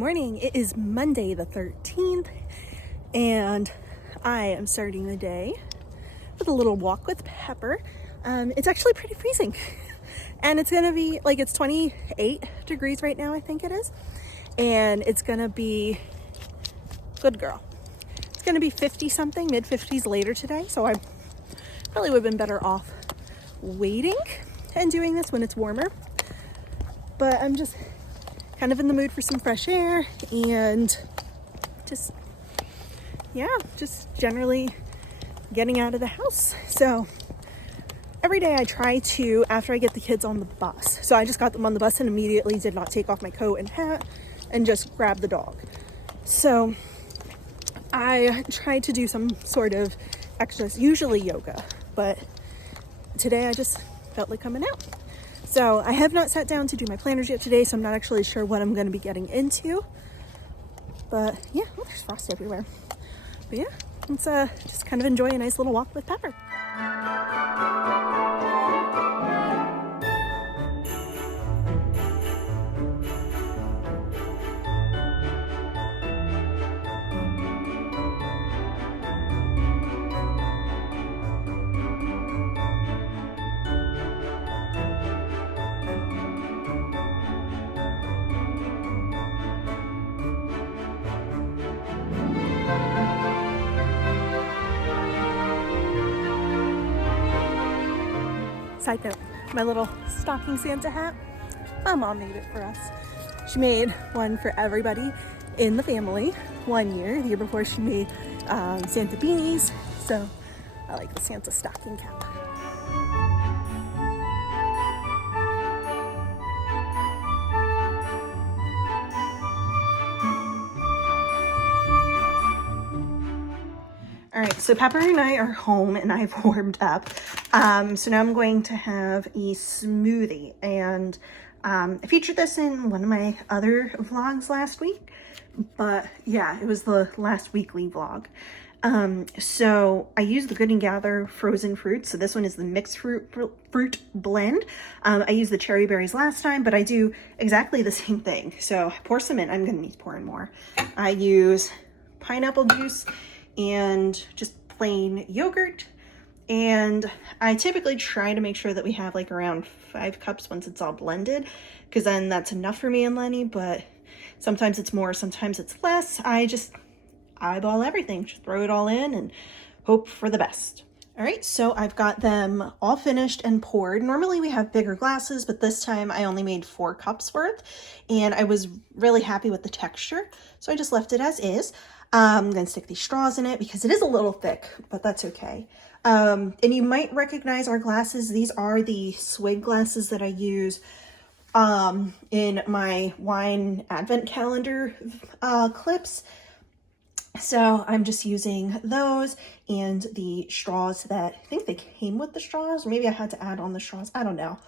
morning. It is Monday the 13th, and I am starting the day with a little walk with Pepper. It's actually pretty freezing, and it's gonna be like, it's 28 degrees right now, I think it is, and it's gonna be, good girl, it's gonna be 50 something, mid 50s later today, so I probably would have been better off waiting and doing this when it's warmer, but I'm just kind of in the mood for some fresh air and just generally getting out of the house. So every day I try to, after I get the kids on the bus, so I just got them on the bus and immediately did not take off my coat and hat and just grab the dog. So I try to do some sort of exercise, usually yoga, but today I just felt like coming out. So I have not sat down to do my planners yet today, so I'm not actually sure what I'm going to be getting into. But yeah, oh, there's frost everywhere. But yeah, let's just kind of enjoy a nice little walk with Pepper. Side note, my little stocking Santa hat, my mom made it for us. She made one for everybody in the family one year. The year before she made Santa beanies, so I like the Santa stocking cap. All right, so Pepper and I are home and I've warmed up. So now I'm going to have a smoothie, and I featured this in one of my other vlogs last week, but yeah, it was the last weekly vlog. So I use the Good and Gather frozen fruits. So this one is the mixed fruit blend. I used the cherry berries last time, but I do exactly the same thing. So I pour some in. I'm gonna need to pour in more. I use pineapple juice and just plain yogurt, and I typically try to make sure that we have like around 5 cups once it's all blended, because then that's enough for me and Lenny, but sometimes it's more, sometimes it's less. I just eyeball everything, just throw it all in and hope for the best. All right, so I've got them all finished and poured. Normally we have bigger glasses, but this time I only made 4 cups worth, and I was really happy with the texture, so I just left it as is. I'm gonna stick these straws in it because it is a little thick, but that's okay. And you might recognize our glasses. These are the swig glasses that I use in my wine advent calendar clips. So I'm just using those and the straws that, I think they came with the straws, or maybe I had to add on the straws, I don't know.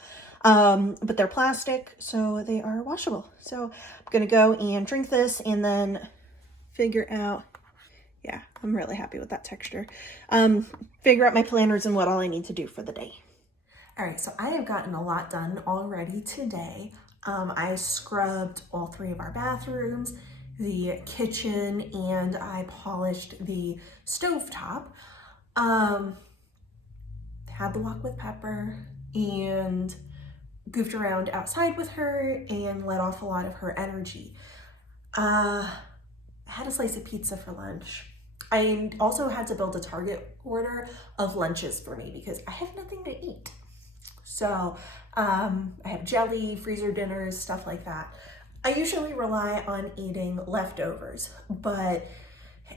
But they're plastic, so they are washable. So I'm gonna go and drink this and then figure out, yeah, I'm really happy with that texture. Figure out my planners and what all I need to do for the day. All right, so I have gotten a lot done already today. I scrubbed all 3 of our bathrooms, the kitchen, and I polished the stovetop. Had the walk with Pepper and goofed around outside with her and let off a lot of her energy. I had a slice of pizza for lunch. I also had to build a Target order of lunches for me because I have nothing to eat. So I have jelly, freezer dinners, stuff like that. I usually rely on eating leftovers, but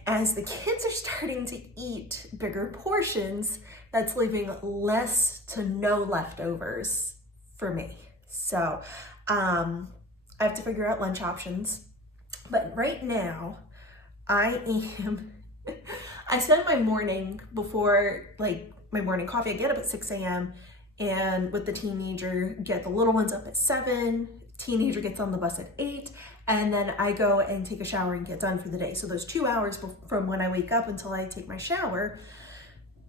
as the kids are starting to eat bigger portions, that's leaving less to no leftovers for me. So I have to figure out lunch options. But right now, I spend my morning before, like, my morning coffee. I get up at 6 a.m. and with the teenager, get the little ones up at 7. Teenager gets on the bus at 8. And then I go and take a shower and get done for the day. So those 2 hours from when I wake up until I take my shower,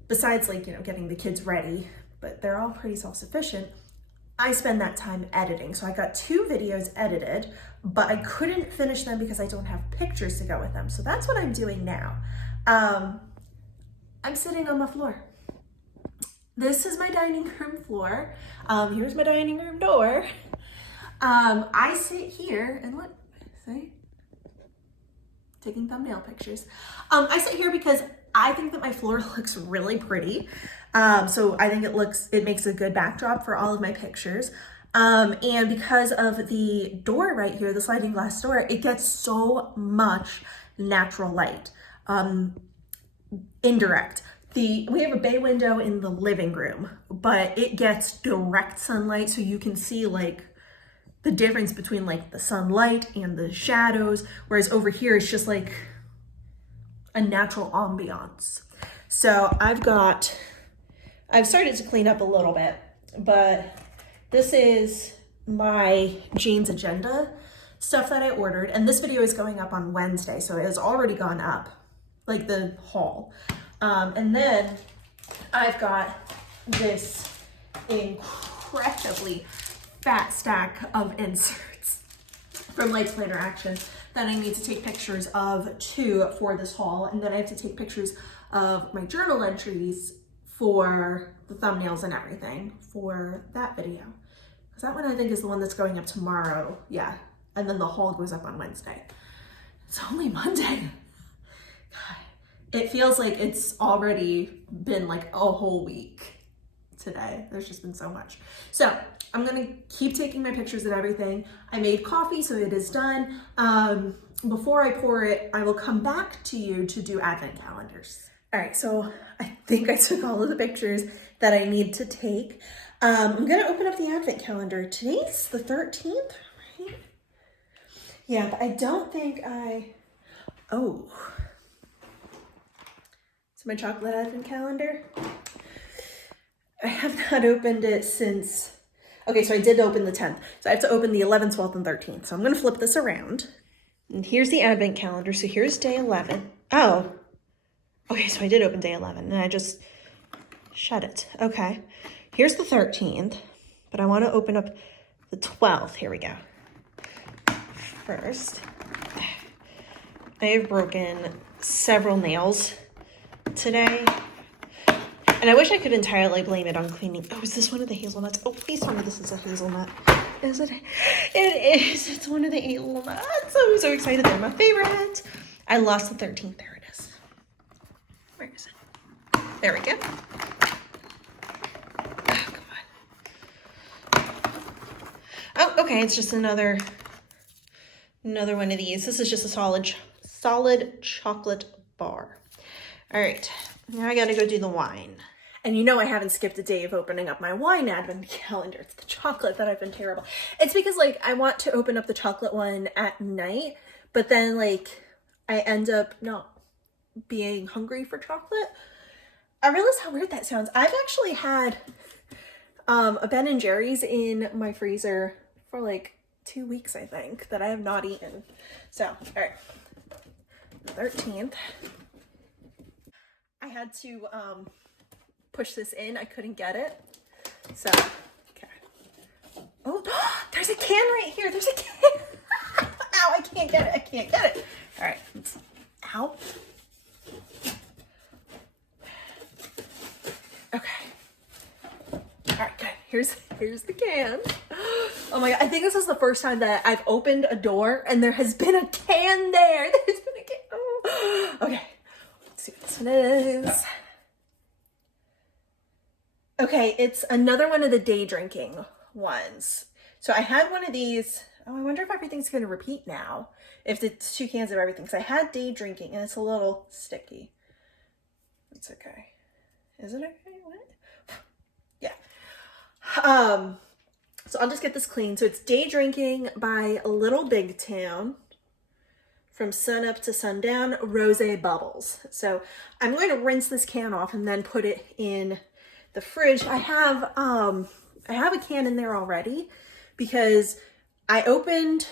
besides, like, you know, getting the kids ready, but they're all pretty self-sufficient, I spend that time editing. So I got 2 videos edited, but I couldn't finish them because I don't have pictures to go with them. So that's what I'm doing now. I'm sitting on the floor. This is my dining room floor. Here's my dining room door. I sit here and what, see? Taking thumbnail pictures. I sit here because I think that my floor looks really pretty. So I think it makes a good backdrop for all of my pictures. And because of the door right here, the sliding glass door, it gets so much natural light, indirect. We have a bay window in the living room, but it gets direct sunlight, so you can see like the difference between like the sunlight and the shadows, whereas over here it's just like a natural ambiance. So I've started to clean up a little bit, but this is my Jane's Agenda stuff that I ordered, and this video is going up on Wednesday, so it has already gone up, like the haul. And then I've got this incredibly fat stack of inserts from Lights Planner Action that I need to take pictures of too for this haul. And then I have to take pictures of my journal entries for the thumbnails and everything for that video. Because that one I think is the one that's going up tomorrow. Yeah. And then the haul goes up on Wednesday. It's only Monday. God. It feels like it's already been like a whole week today. There's just been so much. So I'm gonna keep taking my pictures and everything. I made coffee, so it is done. Before I pour it, I will come back to you to do advent calendars. All right, so I think I took all of the pictures that I need to take. I'm gonna open up the advent calendar. Today's the 13th, right? Yeah, but I don't think oh. My chocolate advent calendar. I have not opened it since, okay, so I did open the 10th. So I have to open the 11th, 12th, and 13th. So I'm gonna flip this around. And here's the advent calendar. So here's day 11. Oh, okay, so I did open day 11 and I just shut it. Okay, here's the 13th, but I wanna open up the 12th. Here we go. First, I have broken several nails today, and I wish I could entirely blame it on cleaning. Oh, is this one of the hazelnuts? Oh, please tell me this is a hazelnut. Is it? It is. It's one of the hazelnuts. I'm so excited. They're my favorite. I lost the 13th. There it is. Where is it? There we go. Oh, come on. Oh, okay. It's just another one of these. This is just a solid chocolate bar. All right, now I gotta go do the wine. And you know I haven't skipped a day of opening up my wine advent calendar. It's the chocolate that I've been terrible. It's because like I want to open up the chocolate one at night, but then like I end up not being hungry for chocolate. I realize how weird that sounds. I've actually had a Ben & Jerry's in my freezer for like 2 weeks, I think, that I have not eaten. So, all right, 13th. I had to push this in. I couldn't get it. So, okay. Oh, there's a can right here. There's a can. Ow, I can't get it. I can't get it. All right. Ow. Okay. All right, good. Here's the can. Oh my God. I think this is the first time that I've opened a door and there has been a can there. There's been a can. Oh. Okay. See what this one is. Okay, it's another one of the day drinking ones. So I had one of these. Oh, I wonder if everything's going to repeat now. If it's 2 cans of everything. Because I had day drinking and it's a little sticky. It's okay. Is it okay? What? Yeah. So I'll just get this clean. So it's Day Drinking by Little Big Town. From Sun Up to Sundown, Rosé Bubbles. So I'm going to rinse this can off and then put it in the fridge. I have a can in there already because I opened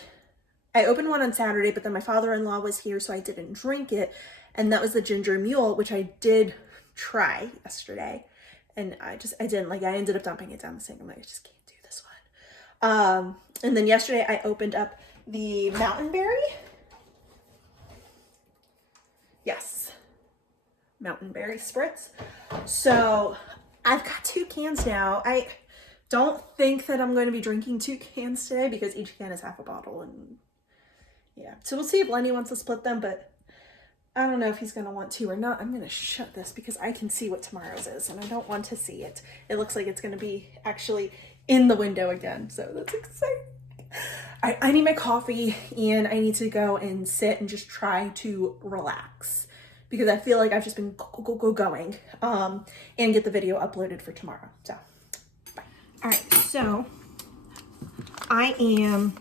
one on Saturday, but then my father-in-law was here, so I didn't drink it. And that was the Ginger Mule, which I did try yesterday. And I didn't like, I ended up dumping it down the sink. I'm like, I just can't do this one. And then yesterday I opened up the Mountain Berry. Yes, Mountain Berry spritz. So I've got 2 cans now. I don't think that I'm going to be drinking 2 cans today because each can is half a bottle, and yeah. So we'll see if Lenny wants to split them, but I don't know if he's going to want to or not. I'm going to shut this because I can see what tomorrow's is, and I don't want to see it. It looks like it's going to be actually in the window again, so that's exciting. I need my coffee, and I need to go and sit and just try to relax because I feel like I've just been going and get the video uploaded for tomorrow. So, bye. All right, so I am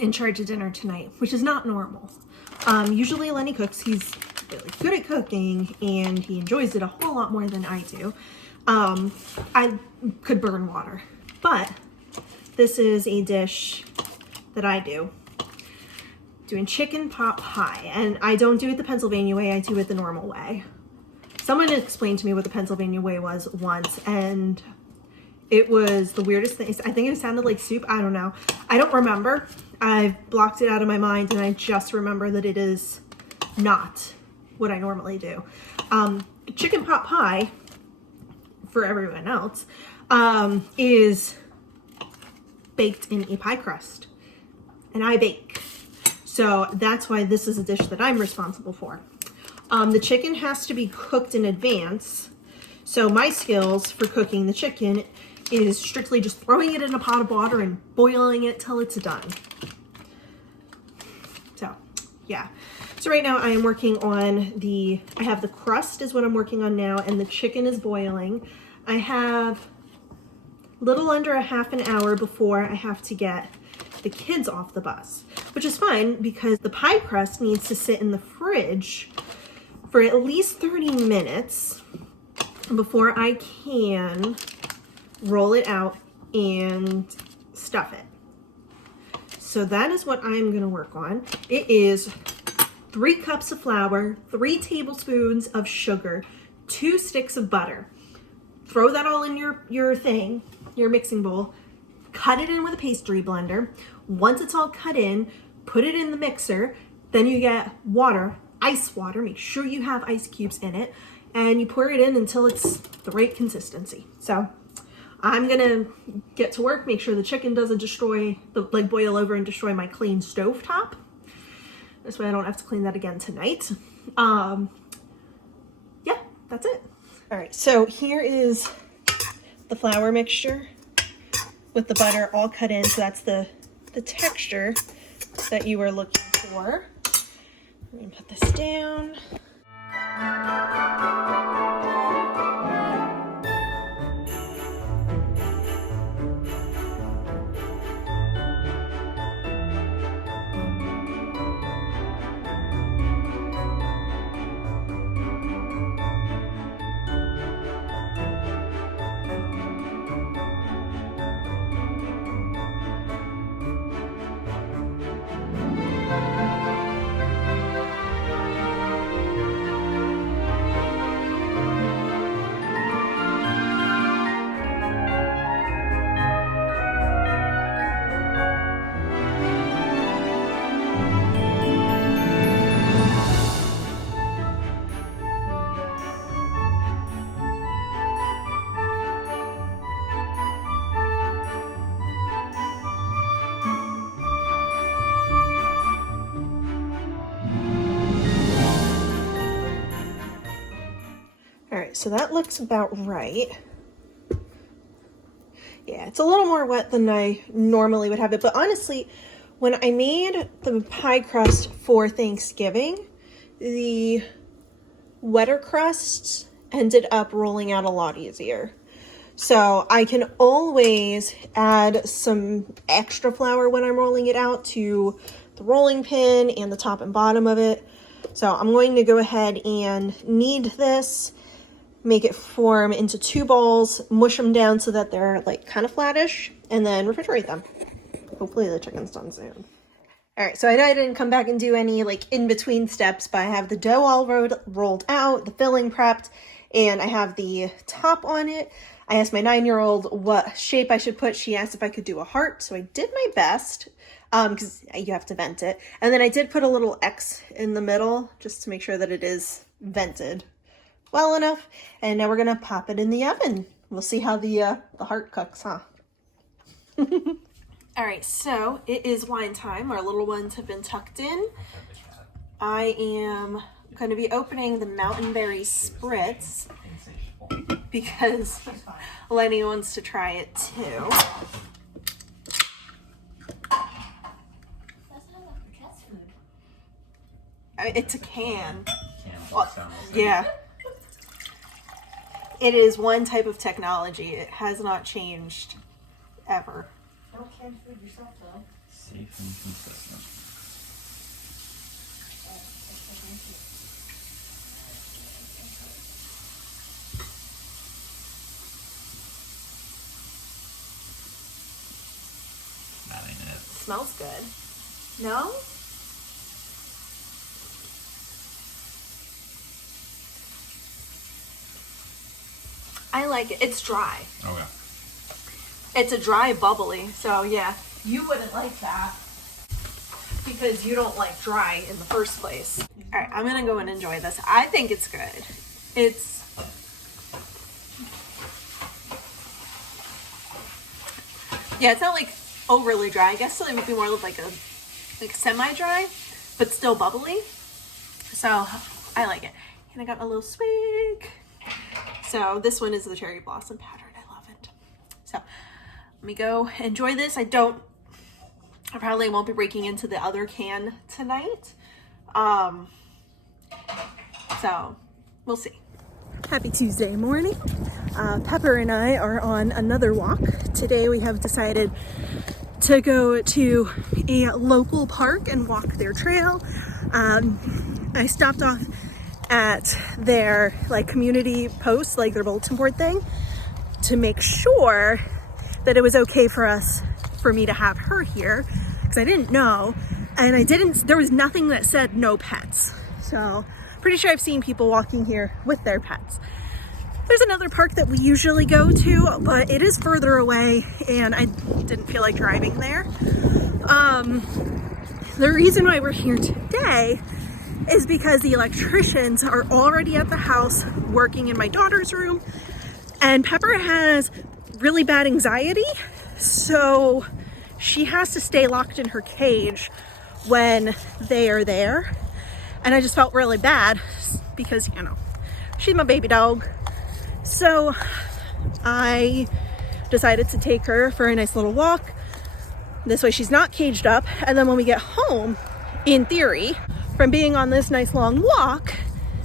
in charge of dinner tonight, which is not normal. Usually Lenny cooks. He's really good at cooking and he enjoys it a whole lot more than I do. I could burn water, but this is a dish that I do. Doing chicken pot pie, and I don't do it the Pennsylvania way, I do it the normal way. Someone explained to me what the Pennsylvania way was once, and it was the weirdest thing. I think it sounded like soup. I don't know. I don't remember. I've blocked it out of my mind, and I just remember that it is not what I normally do. Chicken pot pie, for everyone else, is baked in a pie crust, and I bake. So that's why this is a dish that I'm responsible for. The chicken has to be cooked in advance. So my skills for cooking the chicken is strictly just throwing it in a pot of water and boiling it till it's done. So, yeah. So right now I am working on I have the crust is what I'm working on now, and the chicken is boiling. I have little under a half an hour before I have to get the kids off the bus, which is fine because the pie crust needs to sit in the fridge for at least 30 minutes before I can roll it out and stuff it. So that is what I'm going to work on. It is 3 cups of flour, 3 tablespoons of sugar, 2 sticks of butter. Throw that all in your mixing bowl, cut it in with a pastry blender. Once it's all cut in, put it in the mixer. Then you get water, ice water, make sure you have ice cubes in it, and you pour it in until it's the right consistency. So I'm gonna get to work, make sure the chicken doesn't boil over and destroy my clean stovetop. This way I don't have to clean that again tonight. Yeah, that's it. All right, so here is the flour mixture with the butter all cut in, so that's the texture that you were looking for. I'm gonna put this down. All right, so that looks about right. Yeah, it's a little more wet than I normally would have it, but honestly, when I made the pie crust for Thanksgiving, the wetter crusts ended up rolling out a lot easier. So I can always add some extra flour when I'm rolling it out to the rolling pin and the top and bottom of it. So I'm going to go ahead and knead this, make it form into 2 balls, mush them down so that they're like kind of flattish, and then refrigerate them. Hopefully the chicken's done soon. All right, so I know I didn't come back and do any like in-between steps, but I have the dough all rolled out, the filling prepped, and I have the top on it. I asked my 9-year-old what shape I should put. She asked if I could do a heart, so I did my best, because you have to vent it. And then I did put a little X in the middle just to make sure that it is vented well enough. And now we're gonna pop it in the oven. We'll see how the heart cooks, huh? All right, so it is wine time. Our little ones have been tucked in. I am going to be opening the Mountain Berry Spritz because Lenny wants to try it too. It's a can. Yeah. It is one type of technology. It has not changed ever. No canned food yourself, though. Safe and consistent. That ain't it. Smells good. No? I like it. It's dry. Okay. It's a dry bubbly, so yeah. You wouldn't like that because you don't like dry in the first place. All right, I'm gonna go and enjoy this. I think it's good. Yeah, it's not like overly dry. I guess it would be more like semi-dry, but still bubbly. So I like it. And I got a little swig. So this one is the cherry blossom pattern. I love it. So let me go enjoy this. I probably won't be breaking into the other can tonight. So we'll see. Happy Tuesday morning. Pepper and I are on another walk. Today we have decided to go to a local park and walk their trail. I stopped off at their community post, their bulletin board thing, to make sure that it was okay for me to have her here, because I didn't know, and there was nothing that said no pets. So pretty sure I've seen people walking here with their pets. There's another park that we usually go to, but it is further away and I didn't feel like driving there. The reason why we're here today is because the electricians are already at the house working in my daughter's room, and Pepper has really bad anxiety, so she has to stay locked in her cage when they are there. And I just felt really bad because, she's my baby dog. So I decided to take her for a nice little walk. This way she's not caged up. And then when we get home, in theory, from being on this nice long walk,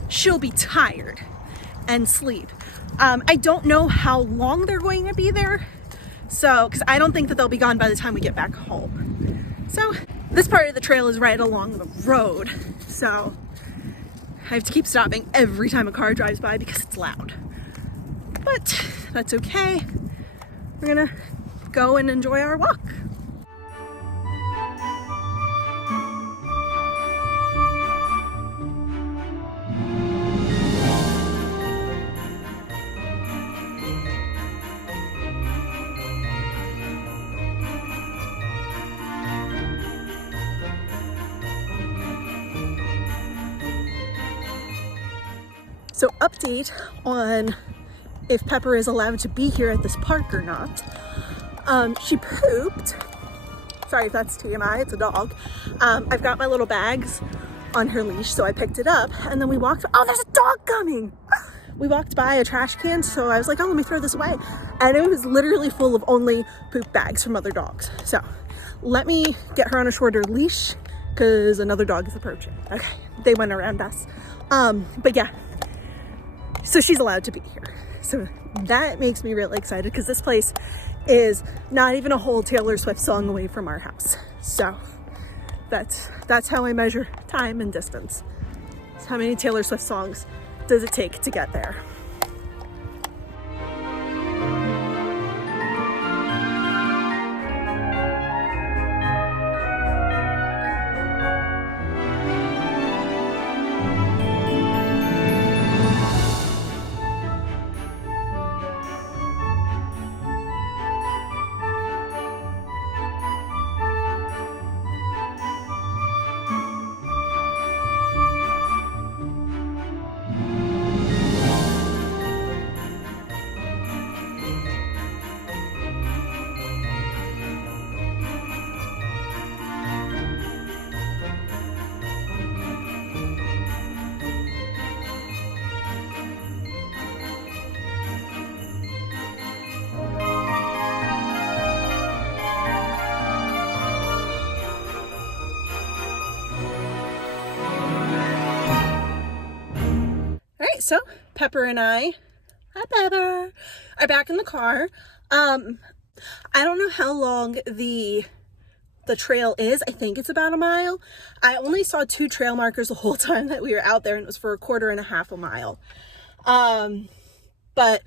she'll be tired and sleep. I don't know how long they're going to be there. So, because I don't think that they'll be gone by the time we get back home. So this part of the trail is right along the road. So I have to keep stopping every time a car drives by because it's loud. But that's okay. We're gonna go and enjoy our walk. So update on if Pepper is allowed to be here at this park or not. She pooped. Sorry if that's TMI, it's a dog. I've got my little bags on her leash, so I picked it up, and then we walked, oh, there's a dog coming! We walked by a trash can, so I was like, oh, let me throw this away. And it was literally full of only poop bags from other dogs. So let me get her on a shorter leash because another dog is approaching. Okay, they went around us. But yeah, so she's allowed to be here. So that makes me really excited because this place is not even a whole Taylor Swift song away from our house. So that's how I measure time and distance. It's how many Taylor Swift songs does it take to get there? Okay, so Pepper and I, hi Pepper, are back in the car. I don't know how long the trail is. I think it's about a mile. I only saw 2 trail markers the whole time that we were out there, and it was for a 1.5 mile. But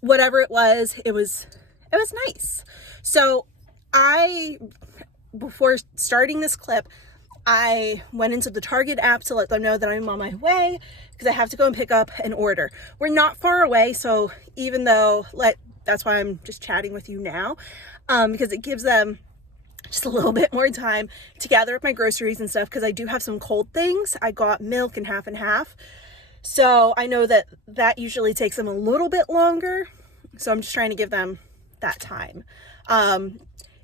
whatever it was nice. So before starting this clip, I went into the Target app to let them know that I'm on my way because I have to go and pick up an order. We're not far away, so even though, that's why I'm just chatting with you now, because it gives them just a little bit more time to gather up my groceries and stuff, because I do have some cold things. I got milk and half. So I know that usually takes them a little bit longer. So I'm just trying to give them that time.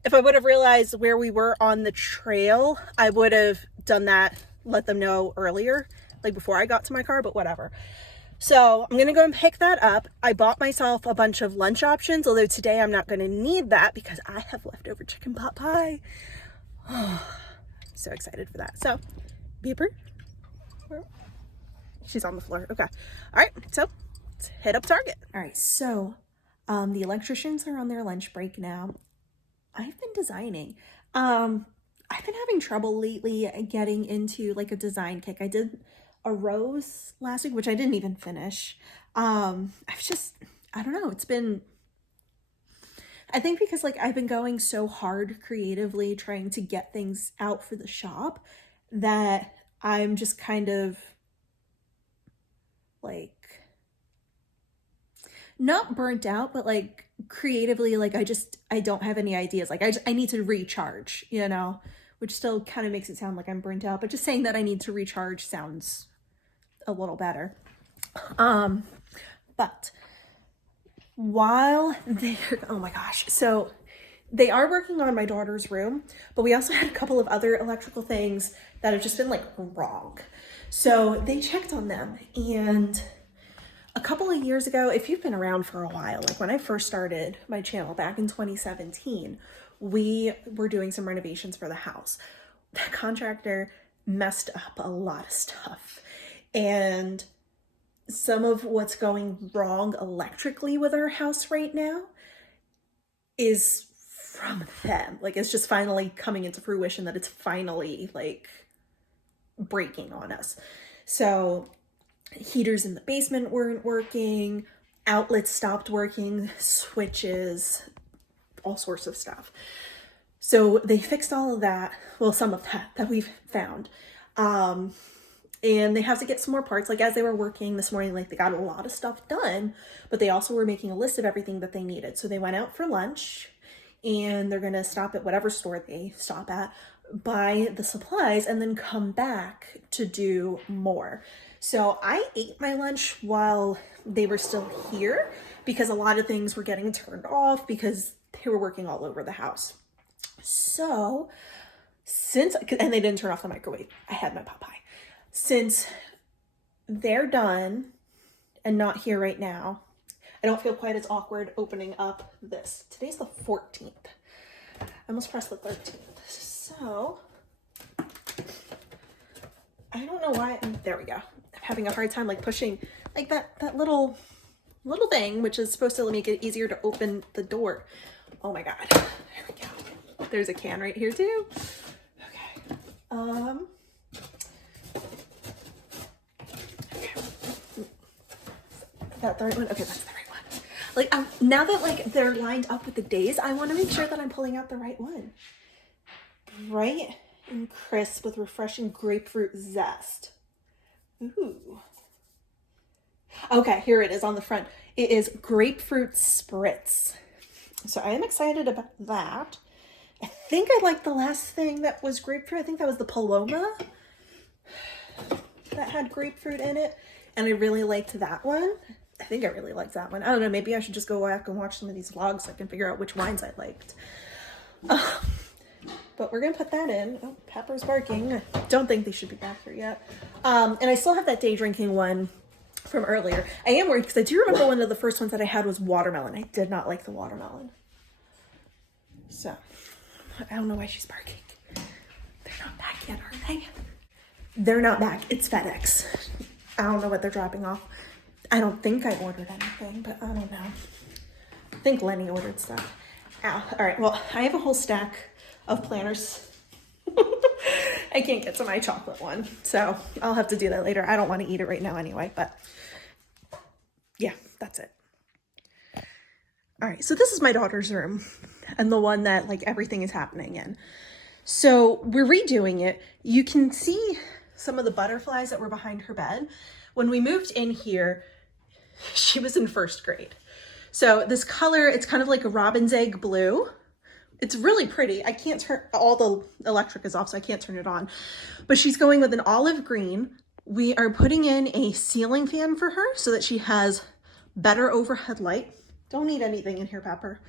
If I would have realized where we were on the trail, I would have done that, let them know earlier, like before I got to my car, but whatever. So I'm going to go and pick that up. I bought myself a bunch of lunch options, although today I'm not going to need that because I have leftover chicken pot pie. So excited for that. So, beeper. She's on the floor. Okay. All right. So, let's head up Target. All right. So, the electricians are on their lunch break now. I've been designing. I've been having trouble lately getting into like a design kick. I did a rose last week, which I didn't even finish. I don't know. I think because like I've been going so hard creatively trying to get things out for the shop that I'm just kind of like not burnt out, but like creatively, like I don't have any ideas. Like I need to recharge, which still kind of makes it sound like I'm burnt out, but just saying that I need to recharge sounds a little better. But while oh my gosh, so they are working on my daughter's room, but we also had a couple of other electrical things that have just been like wrong. So they checked on them, and a couple of years ago, if you've been around for a while, like when I first started my channel back in 2017, we were doing some renovations for the house. The contractor messed up a lot of stuff, and some of what's going wrong electrically with our house right now is from them. Like it's just finally coming into fruition that it's finally like breaking on us. So heaters in the basement weren't working, outlets stopped working, switches, all sorts of stuff. So they fixed all of that. Well, some of that we've found. And they have to get some more parts. Like as they were working this morning, like they got a lot of stuff done, but they also were making a list of everything that they needed. So they went out for lunch, and they're going to stop at whatever store they stop at, buy the supplies, and then come back to do more. So I ate my lunch while they were still here because a lot of things were getting turned off because they were working all over the house. So and they didn't turn off the microwave. I had my pot pie. Since they're done and not here right now, I don't feel quite as awkward opening up this. Today's the 14th. I almost pressed the 13th. So I don't know why. There we go. I'm having a hard time like pushing like that little thing, which is supposed to make it easier to open the door. Oh my God. There we go. There's a can right here too. Okay. Is that the right one? Okay, that's the right one. Like now that like they're lined up with the days, I want to make sure that I'm pulling out the right one. Bright and crisp with refreshing grapefruit zest. Ooh. Okay, here it is on the front. It is grapefruit spritz. So I am excited about that. I think I liked the last thing that was grapefruit. I think that was the Paloma that had grapefruit in it. And I really liked that one. I think I really liked that one. I don't know, maybe I should just go back and watch some of these vlogs so I can figure out which wines I liked. But we're gonna put that in. Oh, Pepper's barking. I don't think they should be back here yet. And I still have that day drinking one from earlier. I am worried because I do remember one of the first ones that I had was watermelon. I did not like the watermelon. So, I don't know why she's barking. They're not back yet, are they? They're not back. It's FedEx. I don't know what they're dropping off. I don't think I ordered anything, but I don't know. I think Lenny ordered stuff. Ow. All right, well, I have a whole stack of planners. I can't get to my chocolate one, so I'll have to do that later. I don't want to eat it right now anyway, but yeah, that's it. All right, so this is my daughter's room and the one that like everything is happening in. So we're redoing it. You can see some of the butterflies that were behind her bed. When we moved in here, she was in first grade. So this color, it's kind of like a robin's egg blue. It's really pretty. I can't turn, all the electric is off, so I can't turn it on. But she's going with an olive green. We are putting in a ceiling fan for her so that she has better overhead light. Don't need anything in here, Pepper.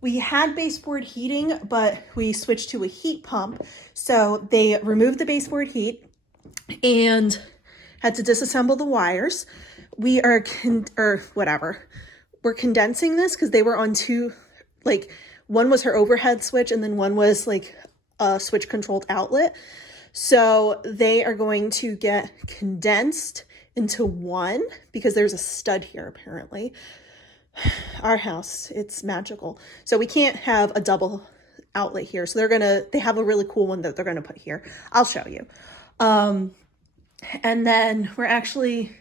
We had baseboard heating, but we switched to a heat pump. So they removed the baseboard heat and had to disassemble the wires. We are, we're condensing this because they were on two, like one was her overhead switch and then one was like a switch controlled outlet. So they are going to get condensed into one because there's a stud here apparently. Our house, it's magical. So we can't have a double outlet here. So they have a really cool one that they're gonna put here. I'll show you. And then we're actually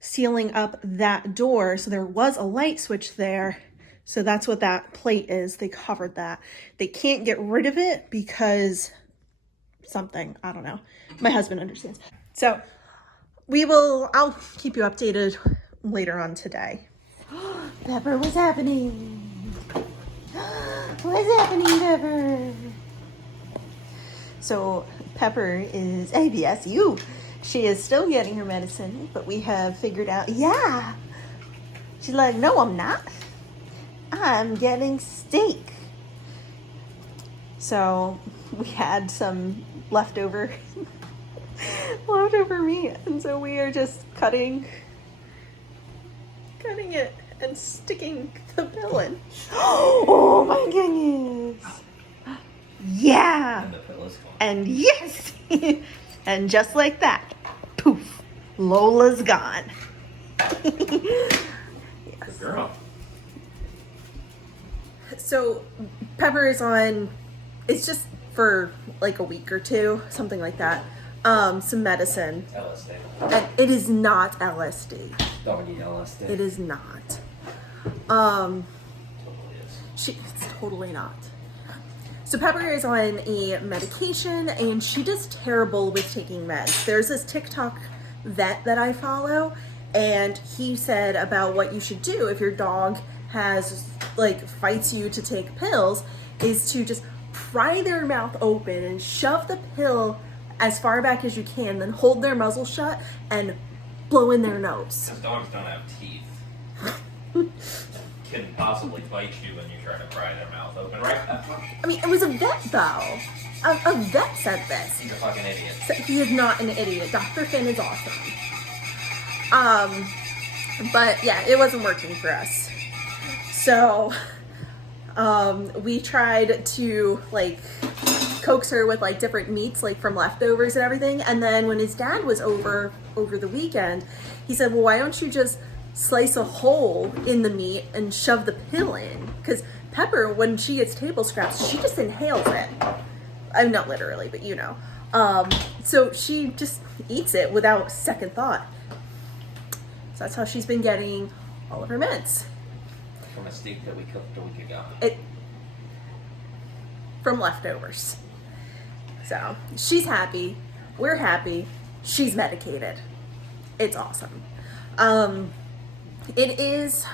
sealing up that door. So there was a light switch there. So that's what that plate is. They covered that. They can't get rid of it because something, I don't know. My husband understands. So I'll keep you updated later on today. Pepper, what's happening? What's happening, Pepper? So Pepper is ABSU. She is still getting her medicine, but we have figured out, yeah. She's like, no, I'm not. I'm getting steak. So we had some leftover meat, and so we are just cutting it and sticking the bill in. Oh my goodness. Yeah. And the pillow's gone. And yes. And just like that, poof, Lola's gone. Good girl. So Pepper is on, it's just for like a week or two, something like that. Some medicine. LSD. And it is not LSD. Doggy LSD. It is not. Totally is. It's totally not. So Pepper is on a medication and she does terrible with taking meds. There's this TikTok vet that I follow and he said about what you should do if your dog has fights you to take pills is to just pry their mouth open and shove the pill as far back as you can, then hold their muzzle shut and blow in their nose. Because dogs don't have teeth. Can possibly bite you when you try to pry their mouth open, right? I mean, it was a vet though. A vet said this. He's a fucking idiot. So he is not an idiot. Dr. Finn is awesome. But yeah, it wasn't working for us. So, we tried to coax her with different meats, from leftovers and everything. And then when his dad was over the weekend, he said, well, why don't you just slice a hole in the meat and shove the pill in? Because Pepper, when she gets table scraps, she just inhales it. I'm not literally, but you know. So she just eats it without second thought. So that's how she's been getting all of her meds. From a steak that we cooked a week ago. From leftovers. So she's happy. We're happy. She's medicated. It's awesome. It is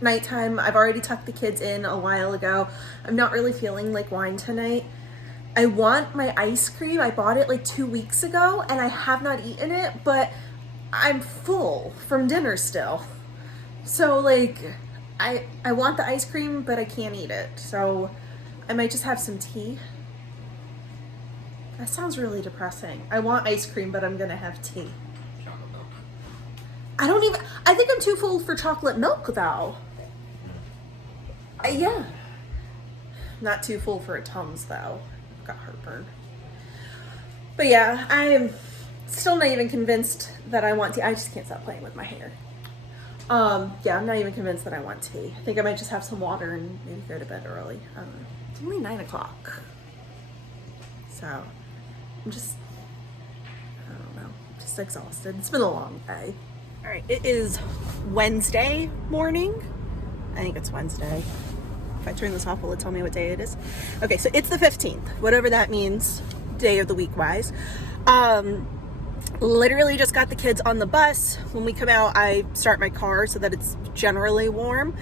nighttime. I've already tucked the kids in a while ago. I'm not really feeling like wine tonight. I want my ice cream. I bought it 2 weeks ago and I have not eaten it, but I'm full from dinner still. So I want the ice cream, but I can't eat it. So I might just have some tea. That sounds really depressing. I want ice cream, but I'm gonna have tea. Chocolate milk. I think I'm too full for chocolate milk though. Yeah. Not too full for a Tums though. I've got heartburn. But yeah, Still not even convinced that I want tea. I just can't stop playing with my hair. Yeah, I'm not even convinced that I want tea. I think I might just have some water and maybe go to bed early. It's only 9 o'clock. So I'm just, I don't know, just exhausted. It's been a long day. All right, it is Wednesday morning. I think it's Wednesday. If I turn this off, will it tell me what day it is? Okay, so it's the 15th, whatever that means, day of the week wise. Literally just got the kids on the bus. When we come out, I start my car so that it's generally warm.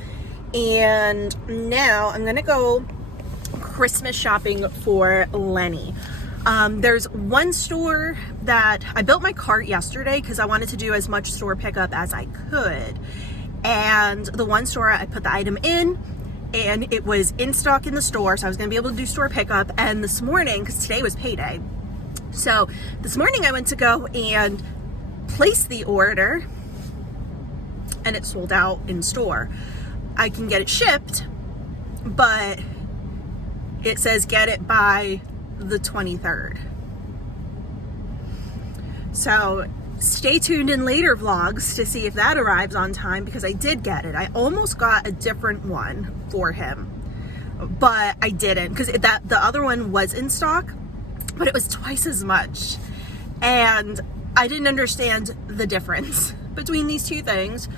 And now I'm gonna go Christmas shopping for Lenny. There's one store that I built my cart yesterday because I wanted to do as much store pickup as I could. And the one store, I put the item in and it was in stock in the store, so I was gonna be able to do store pickup. And this morning, because today was payday, so this morning I went to go and place the order and it sold out in store. I can get it shipped, but it says get it by the 23rd. So stay tuned in later vlogs to see if that arrives on time, because I did get it. I almost got a different one for him, but I didn't, because the other one was in stock, but it was twice as much. And I didn't understand the difference between these two things.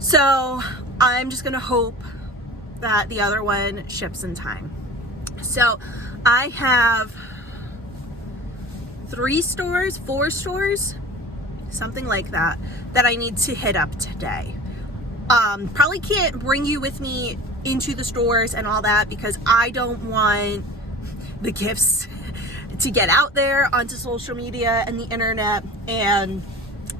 So I'm just gonna hope that the other one ships in time. So I have 4 stores, something like that I need to hit up today. Probably can't bring you with me into the stores and all that because I don't want the gifts to get out there onto social media and the internet and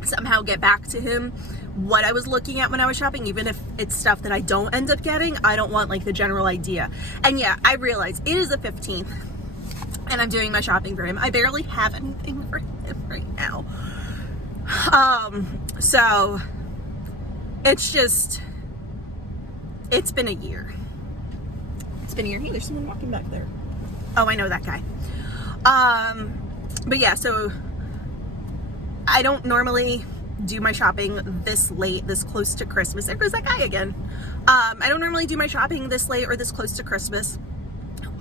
somehow get back to him what I was looking at when I was shopping. Even if it's stuff that I don't end up getting, I don't want like the general idea. And yeah, I realize it is the 15th and I'm doing my shopping for him. I barely have anything for him right now. So it's been a year. It's been a year. Hey, there's someone walking back there. Oh, I know that guy. But yeah, so I don't normally do my shopping this late, this close to Christmas. There goes that guy again. I don't normally do my shopping this late or this close to Christmas,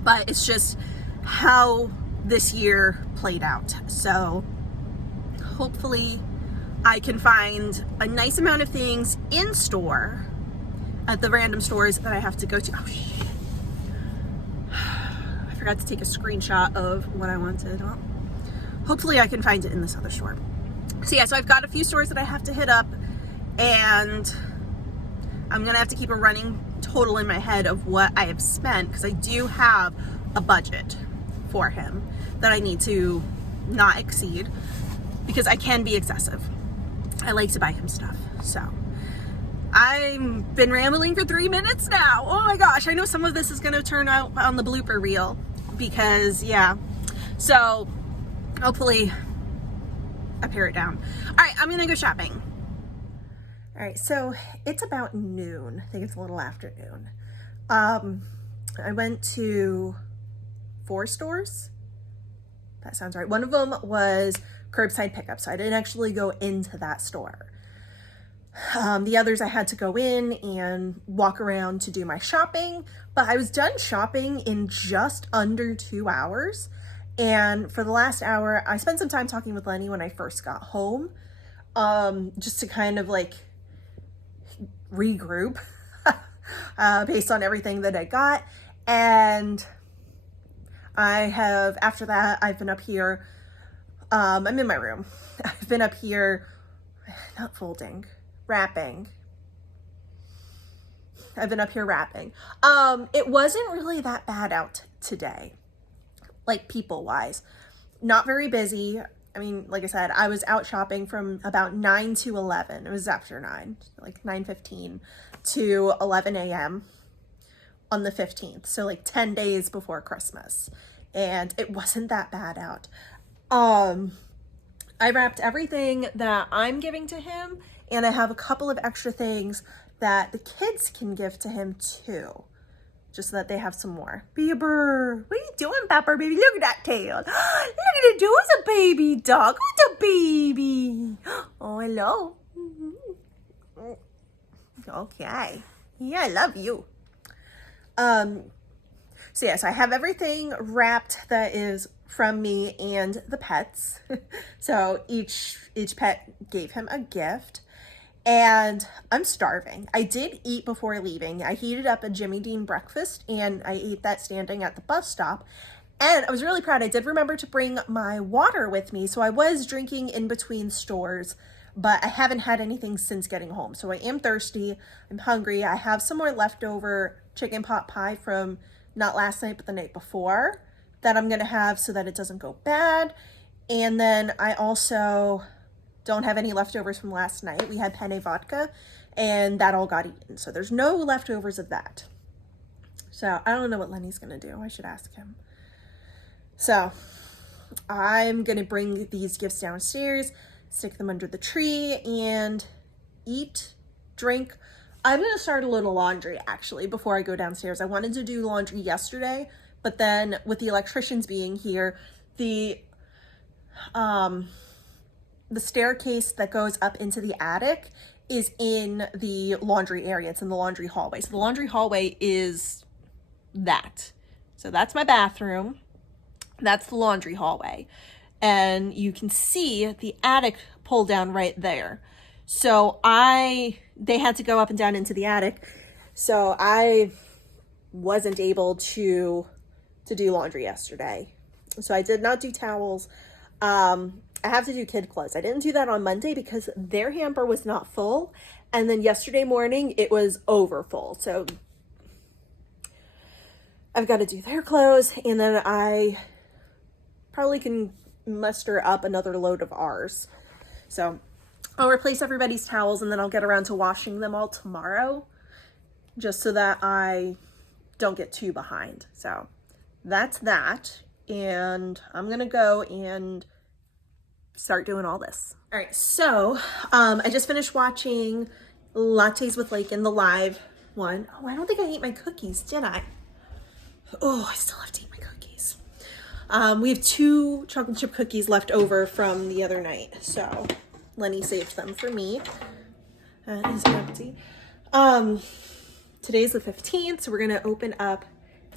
but it's just how this year played out. So hopefully I can find a nice amount of things in store at the random stores that I have to go to. Oh shit. I forgot to take a screenshot of what I wanted. Well, hopefully I can find it in this other store. So yeah, so I've got a few stores that I have to hit up, and I'm gonna have to keep a running total in my head of what I have spent, because I do have a budget for him that I need to not exceed, because I can be excessive. I like to buy him stuff. So I've been rambling for 3 minutes now. Oh my gosh, I know some of this is gonna turn out on the blooper reel, because yeah. So hopefully I pare it down. All right, I'm gonna go shopping. All right, so it's about noon. I think it's a little after noon. I went to 4 stores. That sounds right. One of them was curbside pickup, so I didn't actually go into that store. The others I had to go in and walk around to do my shopping, but I was done shopping in just under 2 hours. And for the last hour, I spent some time talking with Lenny when I first got home, just to kind of like regroup based on everything that I got. And after that, I've been up here. I'm in my room. I've been up here, not folding, wrapping. I've been up here wrapping. It wasn't really that bad out today, like people wise. Not very busy. I mean, like I said, I was out shopping from about 9 to 11. It was after 9, like 9:15 to 11 a.m. on the 15th. So like 10 days before Christmas. And it wasn't that bad out. I wrapped everything that I'm giving to him, and I have a couple of extra things that the kids can give to him too. just so that they have some more. Bieber, what are you doing, Pepper, baby? Look at that tail. Look at it, who's a baby dog? Who's a baby? Oh, hello. Okay. Yeah, I love you. So yes, I have everything wrapped that is from me and the pets. So each pet gave him a gift. And I'm starving. I did eat before leaving. I heated up a Jimmy Dean breakfast and I ate that standing at the bus stop. And I was really proud. I did remember to bring my water with me. So I was drinking in between stores, but I haven't had anything since getting home. So I am thirsty. I'm hungry. I have some more leftover chicken pot pie from not last night, but the night before that I'm going to have so that it doesn't go bad. And then I also don't have any leftovers from last night. We had penne vodka and that all got eaten. So there's no leftovers of that. So I don't know what Lenny's going to do. I should ask him. So I'm going to bring these gifts downstairs, stick them under the tree and eat, drink. I'm going to start a little laundry actually before I go downstairs. I wanted to do laundry yesterday, but then with the electricians being here, the staircase that goes up into the attic is in the laundry area. It's in the laundry hallway. So the laundry hallway is that. So that's my bathroom. That's the laundry hallway. And you can see the attic pull down right there. So they had to go up and down into the attic. So I wasn't able to do laundry yesterday. So I did not do towels. I have to do kid clothes. I didn't do that on Monday because their hamper was not full. And then yesterday morning, it was over full. So I've got to do their clothes. And then I probably can muster up another load of ours. So I'll replace everybody's towels and then I'll get around to washing them all tomorrow. Just so that I don't get too behind. So that's that. And I'm going to go and start doing all this. All right, so I just finished watching Lattes with Lake in the live one. Oh, I don't think I ate my cookies, did I? Oh, I still have to eat my cookies. We have 2 chocolate chip cookies left over from the other night, so Lenny saved them for me. That is empty. Today's the 15th, so we're gonna open up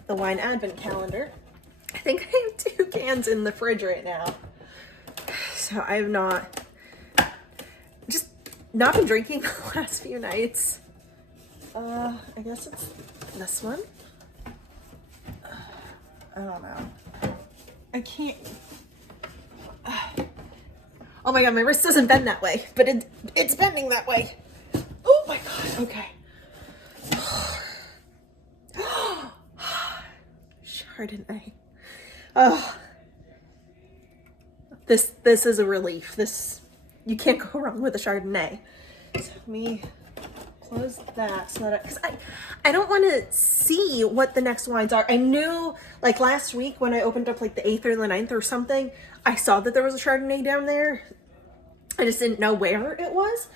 the wine advent calendar. I think I have 2 cans in the fridge right now. So I have not been drinking the last few nights. I guess it's this one. I don't know. I can't. Oh my god, my wrist doesn't bend that way, but it's bending that way. Oh my god, okay. Chardonnay. Oh. This is a relief. You can't go wrong with a Chardonnay. So let me close that so that, because I don't want to see what the next wines are. I knew like last week when I opened up like the 8th or the 9th or something, I saw that there was a Chardonnay down there. I just didn't know where it was.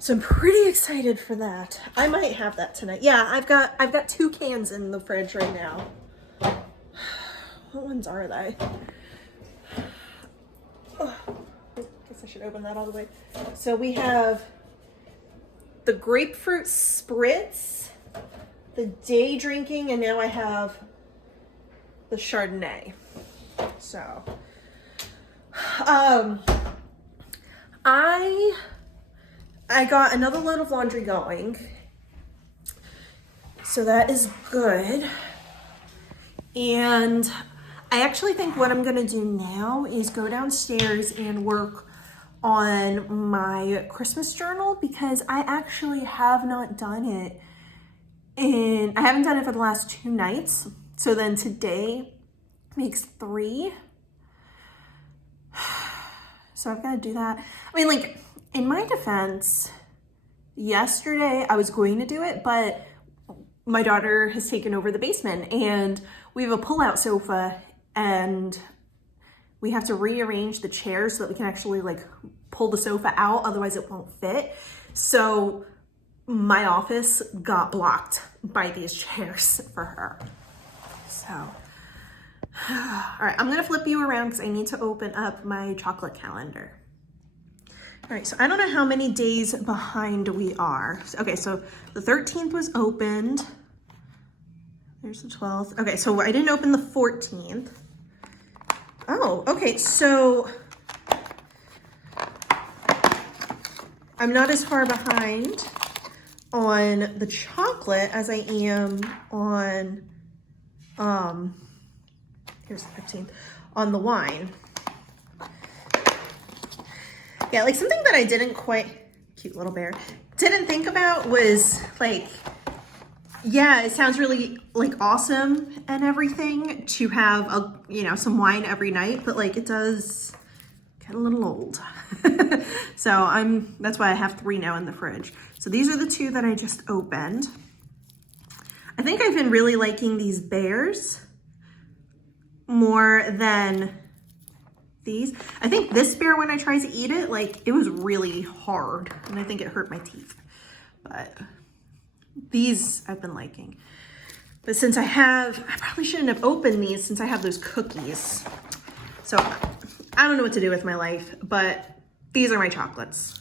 So I'm pretty excited for that. I might have that tonight. Yeah, I've got 2 cans in the fridge right now. What ones are they? Oh, I guess I should open that all the way. So we have the grapefruit spritz, the day drinking, and now I have the Chardonnay. So, I got another load of laundry going, so that is good. And I actually think what I'm gonna do now is go downstairs and work on my Christmas journal, because I actually have not done it I haven't done it for the last 2 nights. So then today makes 3. So I've got to do that. I mean, like, in my defense, yesterday I was going to do it, but my daughter has taken over the basement and we have a pull-out sofa and we have to rearrange the chairs so that we can actually like pull the sofa out, otherwise it won't fit. So my office got blocked by these chairs for her. So, all right, I'm gonna flip you around because I need to open up my chocolate calendar. All right, so I don't know how many days behind we are. Okay, so the 13th was opened. There's the 12th. Okay, so I didn't open the 14th. Oh, okay, so I'm not as far behind on the chocolate as I am on, here's the 15th, on the wine. Yeah, like something that I didn't quite, cute little bear, didn't think about was like, yeah, it sounds really like awesome and everything to have a, you know, some wine every night, but like it does get a little old. So that's why I have 3 now in the fridge. So these are the 2 that I just opened. I think I've been really liking these bears more than these. I think this bear, when I tried to eat it, like it was really hard and I think it hurt my teeth. But these I've been liking. But since I probably shouldn't have opened these since I have those cookies. So I don't know what to do with my life, but these are my chocolates.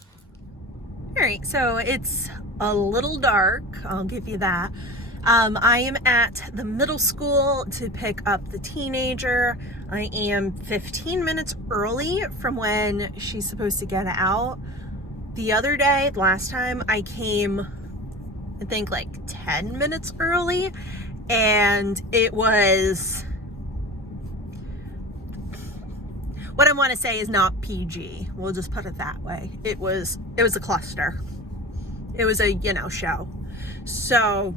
All right, so it's a little dark, I'll give you that. I am at the middle school to pick up the teenager. I am 15 minutes early from when she's supposed to get out. The other day, last time, I came, I think like 10 minutes early, and it was, what I want to say is not PG. We'll just put it that way. It was a cluster. It was a, you know, show. So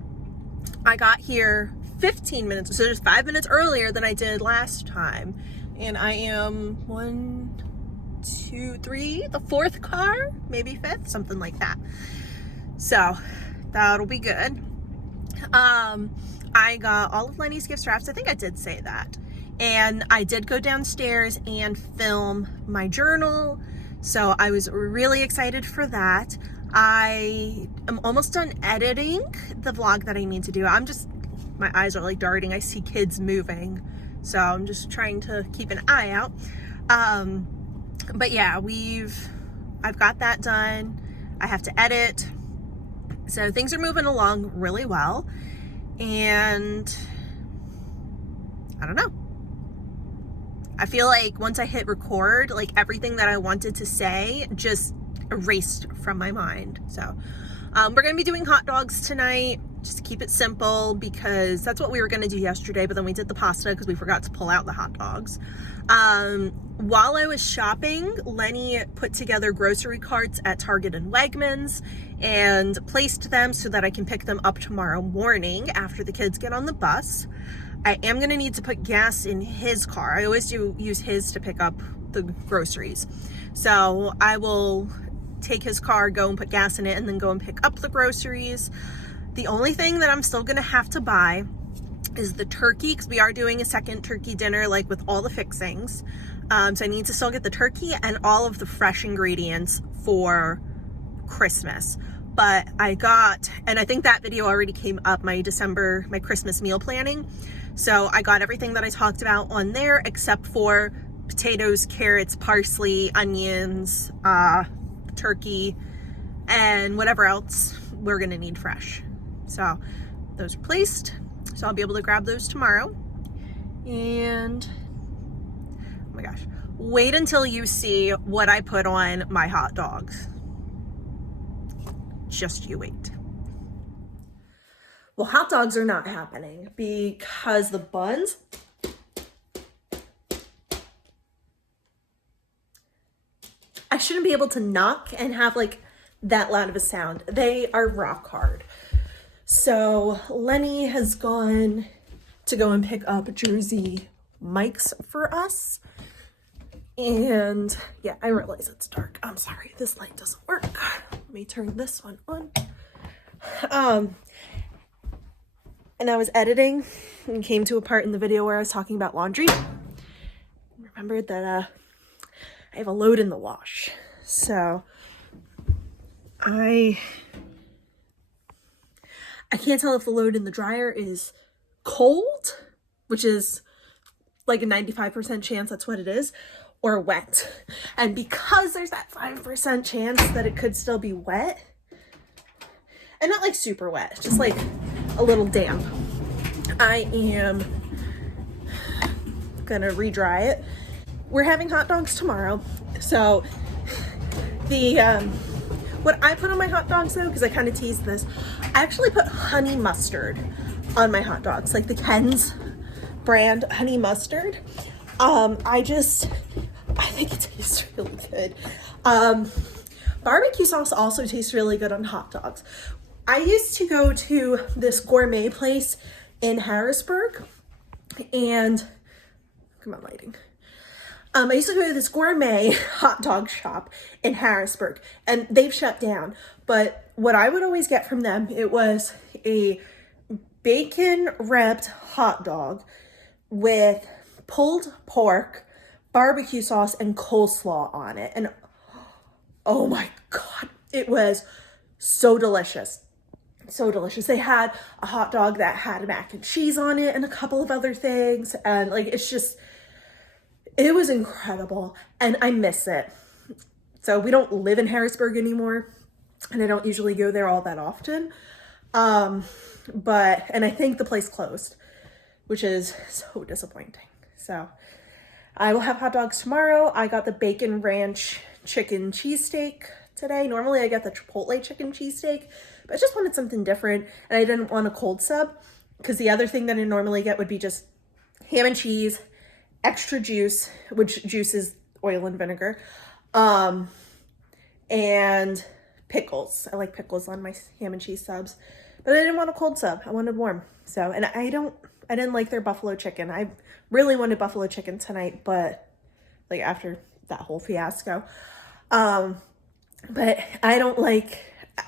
I got here 15 minutes, so just 5 minutes earlier than I did last time. And I am 1, 2, 3, the 4th car, maybe 5th, something like that. So that'll be good. I got all of Lenny's gift wraps. I think I did say that. And I did go downstairs and film my journal. So I was really excited for that. I am almost done editing the vlog that I need to do. My eyes are like darting. I see kids moving. So I'm just trying to keep an eye out. But yeah, I've got that done. I have to edit. So things are moving along really well. And I don't know. I feel like once I hit record, like everything that I wanted to say just erased from my mind. So we're gonna be doing hot dogs tonight, just to keep it simple, because that's what we were gonna do yesterday, but then we did the pasta because we forgot to pull out the hot dogs. While I was shopping, Lenny put together grocery carts at Target and Wegmans and placed them so that I can pick them up tomorrow morning after the kids get on the bus. I am going to need to put gas in his car. I always do use his to pick up the groceries. So I will take his car, go and put gas in it, and then go and pick up the groceries. The only thing that I'm still going to have to buy is the turkey, because we are doing a second turkey dinner, like with all the fixings. So I need to still get the turkey and all of the fresh ingredients for Christmas. But I got, and I think that video already came up, my Christmas meal planning. So I got everything that I talked about on there except for potatoes, carrots, parsley, onions, turkey, and whatever else we're gonna need fresh. So those are placed. So I'll be able to grab those tomorrow. And oh my gosh, wait until you see what I put on my hot dogs. Just you wait. Well, hot dogs are not happening because the buns, I shouldn't be able to knock and have like that loud of a sound. They are rock hard. So Lenny has gone to go and pick up Jersey Mike's for us. And yeah, I realize it's dark. I'm sorry, this light doesn't work. Let me turn this one on. And I was editing and came to a part in the video where I was talking about laundry. Remembered that I have a load in the wash. So I I can't tell if the load in the dryer is cold, which is like a 95% chance that's what it is, or wet. And because there's that 5% chance that it could still be wet, and not like super wet, just like a little damp, I am gonna re-dry it. We're having hot dogs tomorrow, so the what I put on my hot dogs though, because I kind of teased this, I actually put honey mustard on my hot dogs, like the Ken's brand honey mustard. I think it tastes really good. Barbecue sauce also tastes really good on hot dogs. I used to go to this gourmet place in Harrisburg, and come on, lighting. I used to go to this gourmet hot dog shop in Harrisburg, and they've shut down. But what I would always get from them, it was a bacon wrapped hot dog with pulled pork, barbecue sauce, and coleslaw on it. And oh my God, it was so delicious. So delicious. They had a hot dog that had mac and cheese on it and a couple of other things. And like, it was incredible. And I miss it. So we don't live in Harrisburg anymore, and I don't usually go there all that often. And I think the place closed, which is so disappointing. So I will have hot dogs tomorrow. I got the bacon ranch chicken cheesesteak today. Normally I get the Chipotle chicken cheesesteak, but I just wanted something different, and I didn't want a cold sub, because the other thing that I normally get would be just ham and cheese, extra juice, which juice is oil and vinegar, and pickles. I like pickles on my ham and cheese subs, but I didn't want a cold sub. I wanted warm. So, and I didn't like their buffalo chicken. I really wanted buffalo chicken tonight, but like after that whole fiasco, but I don't like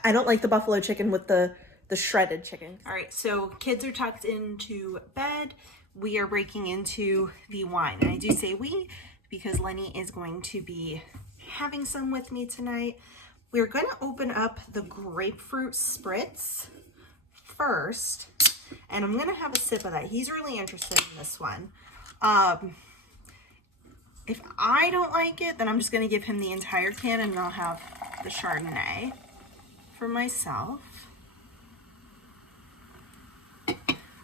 the buffalo chicken with the shredded chicken. All right, so kids are tucked into bed. We are breaking into the wine. And I do say we because Lenny is going to be having some with me tonight. We're going to open up the grapefruit spritz first, and I'm going to have a sip of that. He's really interested in this one. If I don't like it, then I'm just going to give him the entire can, and I'll have the Chardonnay for myself.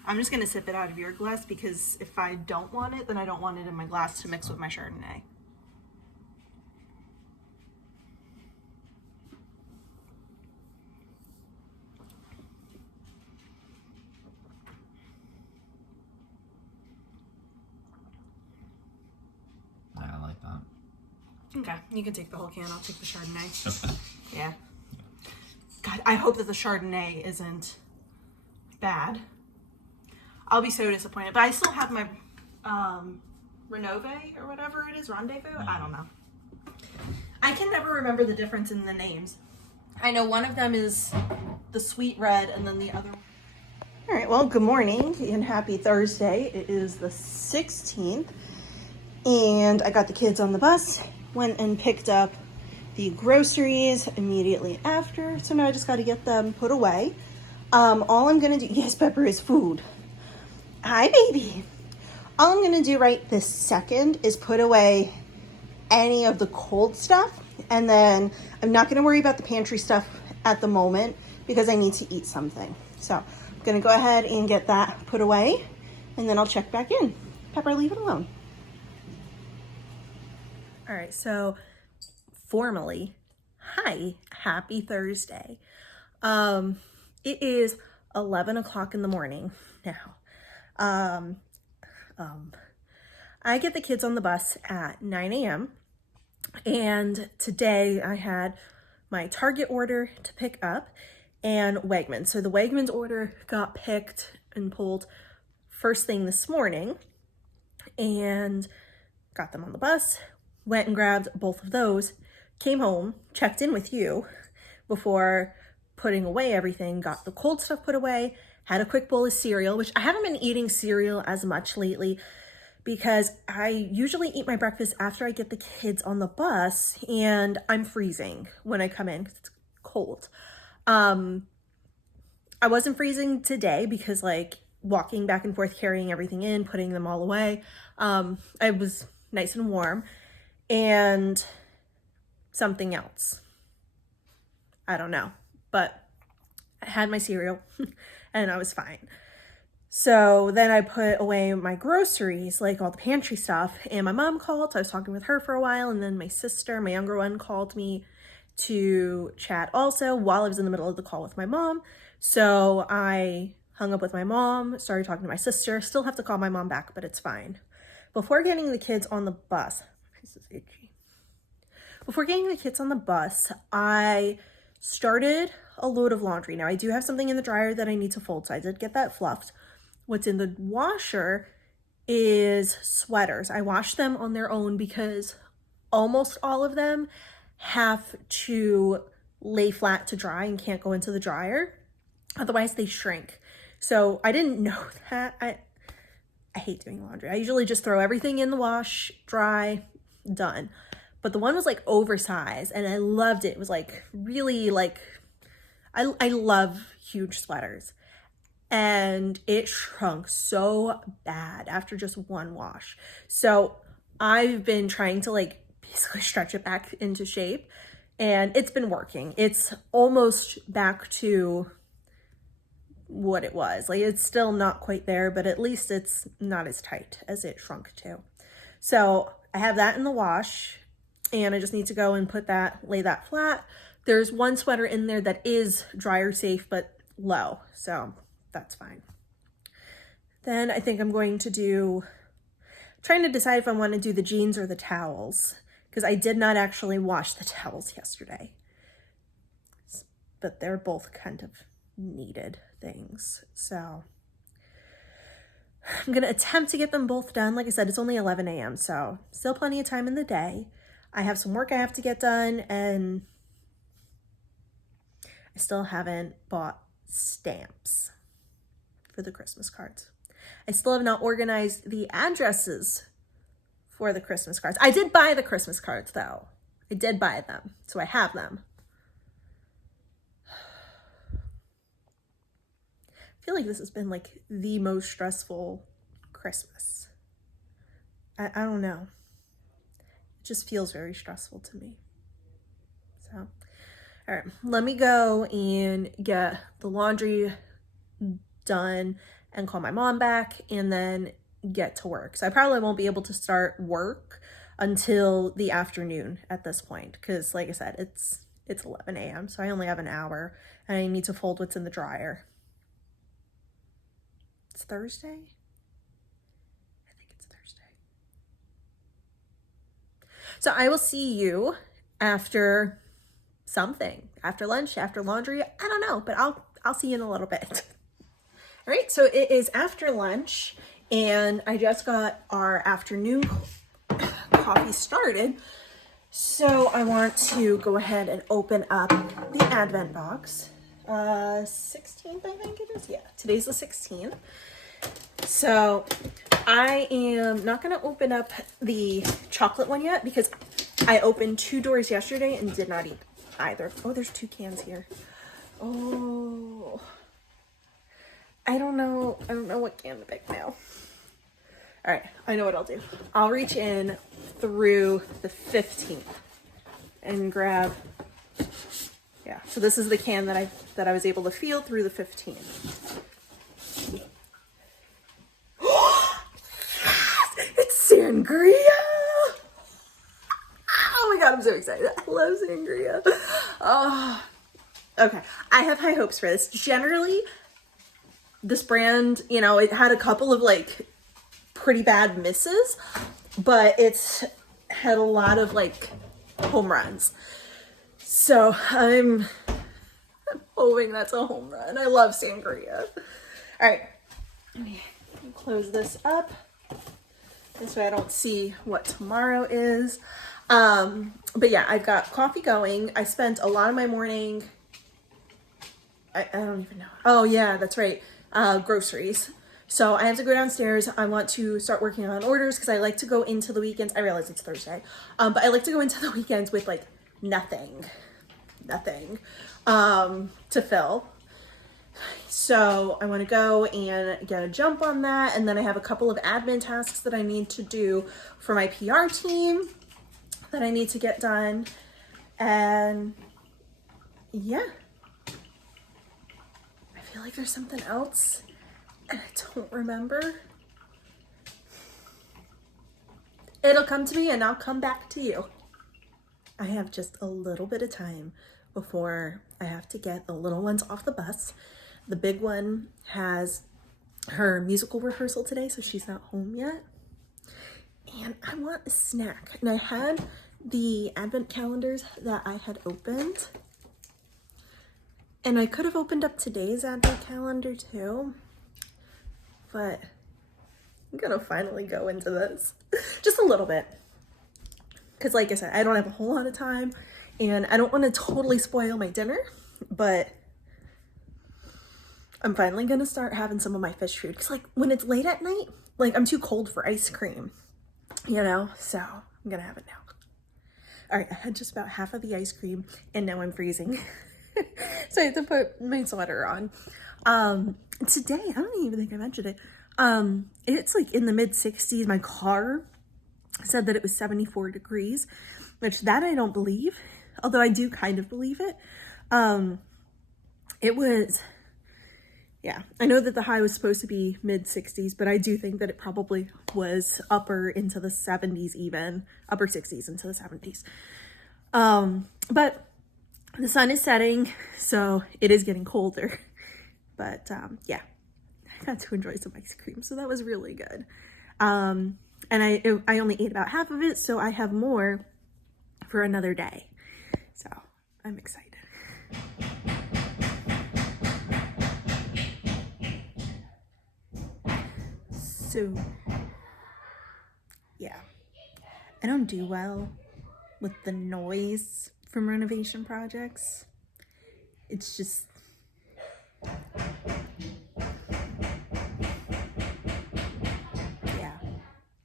I'm just going to sip it out of your glass, because if I don't want it, then I don't want it in my glass to mix with my Chardonnay. I like that. Okay, you can take the whole can. I'll take the Chardonnay. Yeah. God, I hope that the Chardonnay isn't bad. I'll be so disappointed. But I still have my Renove or whatever it is. Rendezvous? I don't know. I can never remember the difference in the names. I know one of them is the sweet red, and then the other. All right, well, good morning and happy Thursday. It is the 16th, and I got the kids on the bus, went and picked up the groceries immediately after, so now I just got to get them put away. All I'm going to do, yes, Pepper is food. Hi, baby. All I'm going to do right this second is put away any of the cold stuff, and then I'm not going to worry about the pantry stuff at the moment because I need to eat something. So I'm going to go ahead and get that put away, and then I'll check back in. Pepper, leave it alone. All right, so formally, hi, happy Thursday. It is 11 o'clock in the morning now. I get the kids on the bus at 9 a.m. and today I had my Target order to pick up and Wegmans. So the Wegmans order got picked and pulled first thing this morning, and got them on the bus, went and grabbed both of those, came home, checked in with you before putting away everything, got the cold stuff put away, had a quick bowl of cereal, which I haven't been eating cereal as much lately because I usually eat my breakfast after I get the kids on the bus, and I'm freezing when I come in because it's cold. I wasn't freezing today because like walking back and forth, carrying everything in, putting them all away, I was nice and warm. And something else, I don't know, but I had my cereal and I was fine. So then I put away my groceries, like all the pantry stuff, and my mom called. So I was talking with her for a while, and then my sister, my younger one, called me to chat also while I was in the middle of the call with my mom. So I hung up with my mom, started talking to my sister. Still have to call my mom back, but it's fine. Before getting the kids on the bus, this is itchy. Before getting the kids on the bus, I started a load of laundry. Now I do have something in the dryer that I need to fold, so I did get that fluffed. What's in the washer is sweaters. I wash them on their own because almost all of them have to lay flat to dry and can't go into the dryer. Otherwise they shrink. So I didn't know that. I hate doing laundry. I usually just throw everything in the wash, dry, done. But the one was like oversized and I loved it. It was like really like, I love huge sweaters. And it shrunk so bad after just one wash. So I've been trying to like basically stretch it back into shape and it's been working. It's almost back to what it was. Like it's still not quite there, but at least it's not as tight as it shrunk to. So I have that in the wash and I just need to go and lay that flat. There's one sweater in there that is dryer safe, but low. So that's fine. Then I think I'm going to trying to decide if I want to do the jeans or the towels, because I did not actually wash the towels yesterday. But they're both kind of needed things. So I'm going to attempt to get them both done. Like I said, it's only 11 a.m. So still plenty of time in the day. I have some work I have to get done and I still haven't bought stamps for the Christmas cards. I still have not organized the addresses for the Christmas cards. I did buy the Christmas cards though. I did buy them, so I have them. I feel like this has been like the most stressful Christmas. I don't know. It just feels very stressful to me. So, all right, let me go and get the laundry done and call my mom back and then get to work. So I probably won't be able to start work until the afternoon at this point because like I said, it's 11 a.m. so I only have an hour and I need to fold what's in the dryer. It's Thursday? I think it's Thursday. So I will see you after something, after lunch, after laundry. I don't know, but I'll see you in a little bit. All right, so it is after lunch and I just got our afternoon coffee started. So I want to go ahead and open up the Advent box. 16th, I think it is. Yeah, today's the 16th. So I am not going to open up the chocolate one yet because I opened 2 doors yesterday and did not eat either. Oh, there's 2 cans here. Oh, I don't know what can to pick now. All right, I know what I'll do. I'll reach in through the 15th and grab, yeah. So this is the can that I was able to feel through the 15th. It's sangria! Oh my God, I'm so excited. I love sangria. Oh, okay. I have high hopes for this. Generally, this brand, you know, it had a couple of like pretty bad misses, but it's had a lot of like home runs. So I'm hoping that's a home run. I love sangria. All right, let me close this up. This way I don't see what tomorrow is. But yeah, I've got coffee going. I spent a lot of my morning, I don't even know. Oh yeah, that's right. Groceries. So I have to go downstairs. I want to start working on orders because I like to go into the weekends. I realize it's Thursday, but I like to go into the weekends with like nothing to fill. So I want to go and get a jump on that. And then I have a couple of admin tasks that I need to do for my PR team that I need to get done. And yeah, I feel like there's something else and I don't remember. It'll come to me and I'll come back to you. I have just a little bit of time before I have to get the little ones off the bus. The big one has her musical rehearsal today, so she's not home yet. And I want a snack. And I had the advent calendars that I had opened. And I could have opened up today's advent calendar too. But I'm gonna finally go into this. Just a little bit. Because like I said, I don't have a whole lot of time. And I don't want to totally spoil my dinner. But I'm finally gonna start having some of my fish food. Because like when it's late at night, like I'm too cold for ice cream. You know? So I'm gonna have it now. Alright, I had just about half of the ice cream. And now I'm freezing. So I have to put my sweater on. Today, I don't even think I mentioned it. It's like in the mid 60s. My car said that it was 74 degrees, which that I don't believe, although I do kind of believe it. It was, yeah, I know that the high was supposed to be mid 60s, but I do think that it probably was upper into the 70s even, upper 60s into the 70s. But the sun is setting, so it is getting colder. But yeah, I got to enjoy some ice cream, so that was really good. And I only ate about half of it, so I have more for another day. So I'm excited. So yeah, I don't do well with the noise from renovation projects. It's just, yeah,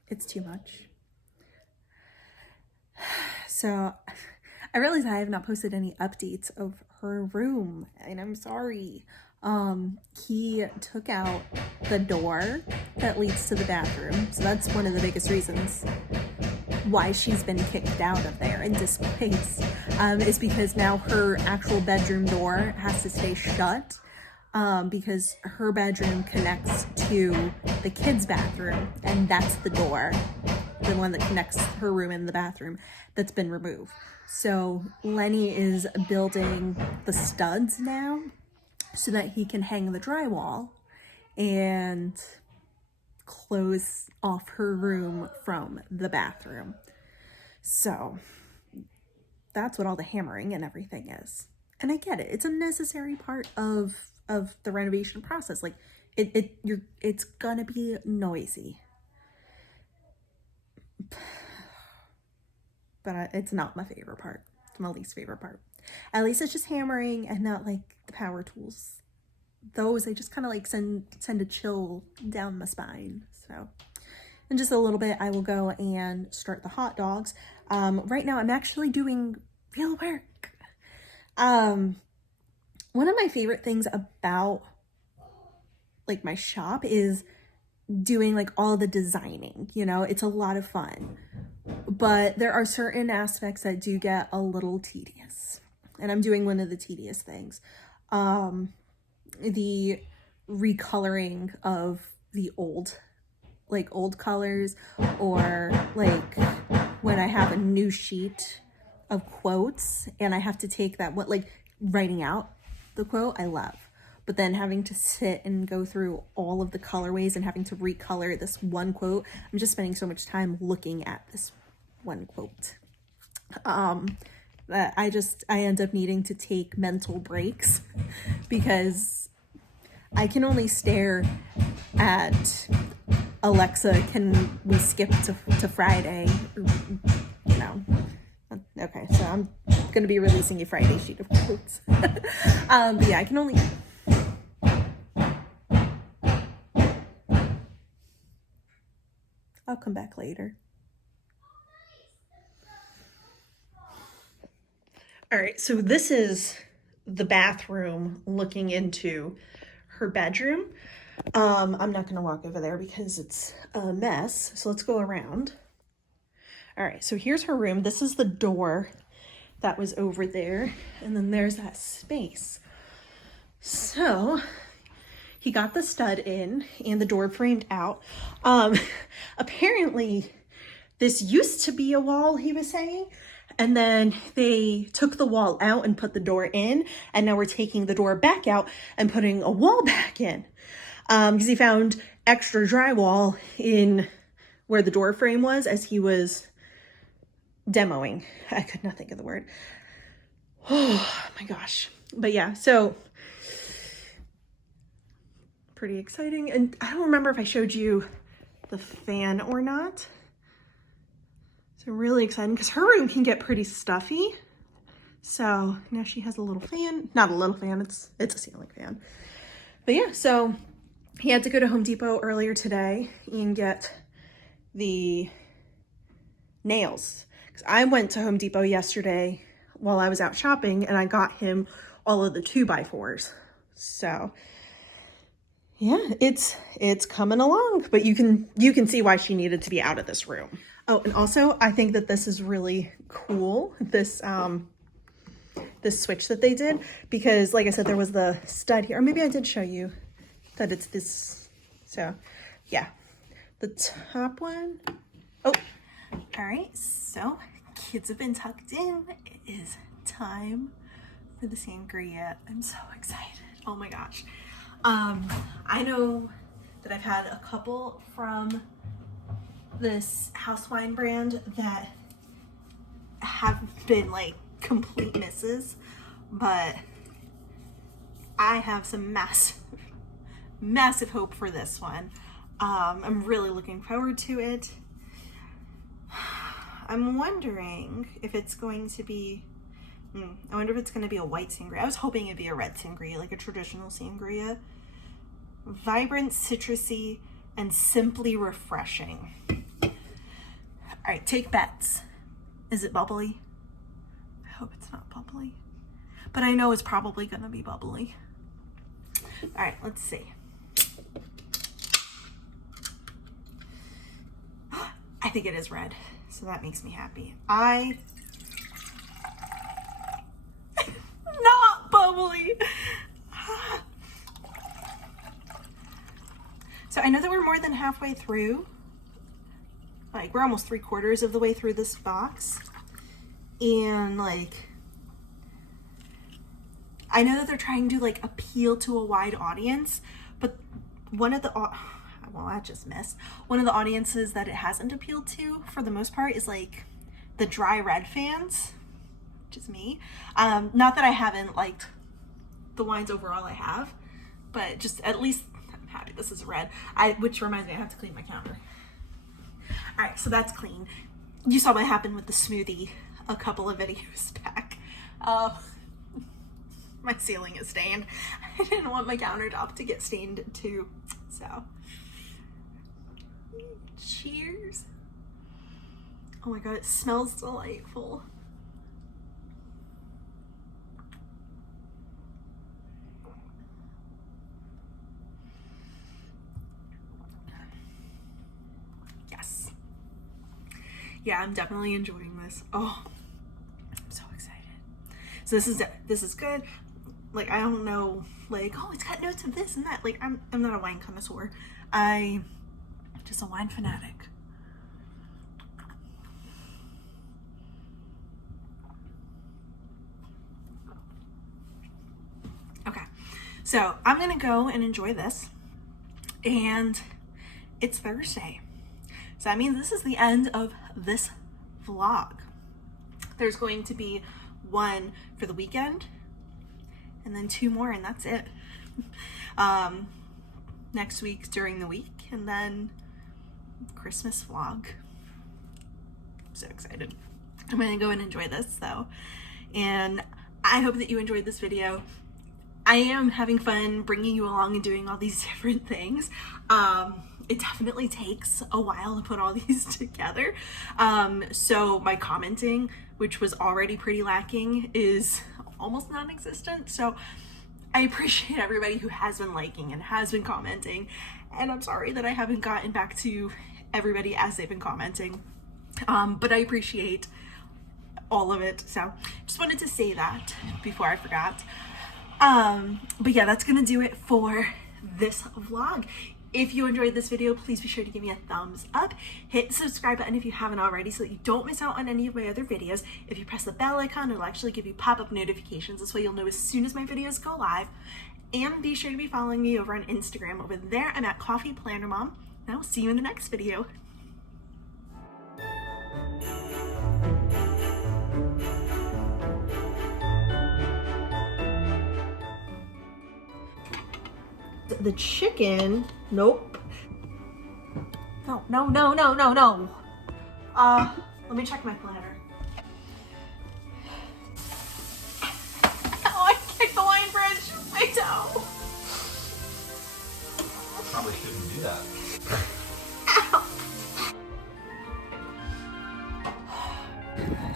it's too much. So I realize I have not posted any updates of her room, and I'm sorry. He took out the door that leads to the bathroom, so that's one of the biggest reasons why she's been kicked out of there and displaced, is because now her actual bedroom door has to stay shut, because her bedroom connects to the kids' bathroom, and that's the door, the one that connects her room and the bathroom, that's been removed. So Lenny is building the studs now so that he can hang the drywall and close off her room from the bathroom. So that's what all the hammering and everything is. And I get it. It's a necessary part of the renovation process. Like it's gonna be noisy. But it's not my favorite part. It's my least favorite part. At least it's just hammering and not like the power tools. Those, I just kind of like send a chill down my spine. So in just a little bit, I will go and start the hot dogs. Right now, I'm actually doing real work. One of my favorite things about like my shop is doing like all the designing. You know, it's a lot of fun. But there are certain aspects that do get a little tedious. And I'm doing one of the tedious things. The recoloring of the old colors, or like when I have a new sheet of quotes and I have to take that, like writing out the quote, I love. But then having to sit and go through all of the colorways and having to recolor this one quote, I'm just spending so much time looking at this one quote. That I end up needing to take mental breaks because I can only stare at Alexa, can we skip to Friday? You know. Okay, so I'm gonna be releasing a Friday sheet of quotes. But yeah, I can only. I'll come back later. All right, so this is the bathroom looking into her bedroom. I'm not going to walk over there because it's a mess. So let's go around. All right, so here's her room. This is the door that was over there. And then there's that space. So he got the stud in and the door framed out. Apparently this used to be a wall, he was saying. And then they took the wall out and put the door in. And now we're taking the door back out and putting a wall back in. Because he found extra drywall in where the door frame was as he was demoing. I could not think of the word. Oh my gosh. But yeah, so pretty exciting. And I don't remember if I showed you the fan or not. So really exciting because her room can get pretty stuffy. So now she has a little fan, not a little fan, it's a ceiling fan. But yeah, so he had to go to Home Depot earlier today and get the nails. Because I went to Home Depot yesterday while I was out shopping and I got him all of the 2x4s. So yeah, it's coming along, but you can see why she needed to be out of this room. Oh, and also I think that this is really cool. This switch that they did, because like I said, there was the stud here, or maybe I did show you that it's this. So yeah, the top one. Oh, all right. So kids have been tucked in. It is time for the sangria. I'm so excited. Oh my gosh. I know that I've had a couple from this house wine brand that have been like complete misses, but I have some massive hope for this one. I'm really looking forward to it. I'm wondering if it's going to be I wonder if it's going to be a white sangria. I was hoping it'd be a red sangria, like a traditional sangria. Vibrant, citrusy, and simply refreshing. All right, take bets. Is it bubbly? I hope it's not bubbly, but I know it's probably going to be bubbly. All right, let's see. I think it is red, so that makes me happy. Not bubbly. So I know that we're more than halfway through. Like we're almost 3/4 of the way through this box. And like, I know that they're trying to like appeal to a wide audience, but one of the, well, I just missed. One of the audiences that it hasn't appealed to for the most part is like the dry red fans, which is me. Not that I haven't liked the wines overall, I have, but just at least I'm happy this is red. Which reminds me, I have to clean my counter. All right, so that's clean. You saw what happened with the smoothie a couple of videos back. My ceiling is stained. I didn't want my countertop to get stained too, so. Cheers. Oh my God, it smells delightful. Yes. Yeah, I'm definitely enjoying this. Oh, I'm so excited. So this is good. Like, I don't know, like, oh, it's got notes of this and that. Like, I'm not a wine connoisseur. I'm just a wine fanatic. Okay, so I'm gonna go and enjoy this, and it's Thursday. So that means this is the end of this vlog. There's going to be one for the weekend, and then 2 more, and that's it. Next week during the week, and then Christmas vlog. I'm so excited. I'm gonna go and enjoy this though, and I hope that you enjoyed this video. I am having fun bringing you along and doing all these different things. It definitely takes a while to put all these together. So my commenting, which was already pretty lacking, is almost non-existent. So I appreciate everybody who has been liking and has been commenting, and I'm sorry that I haven't gotten back to everybody as they've been commenting, but I appreciate all of it. So just wanted to say that before I forgot. But yeah, that's gonna do it for this vlog. If you enjoyed this video, please be sure to give me a thumbs up. Hit the subscribe button if you haven't already so that you don't miss out on any of my other videos. If you press the bell icon, it'll actually give you pop-up notifications. This way you'll know as soon as my videos go live. And be sure to be following me over on Instagram. Over there, I'm at Coffee Planner Mom. And I will see you in the next video. The chicken, nope. No. Let me check my planner. Oh, I kicked the line bridge. My toe. Probably shouldn't do that.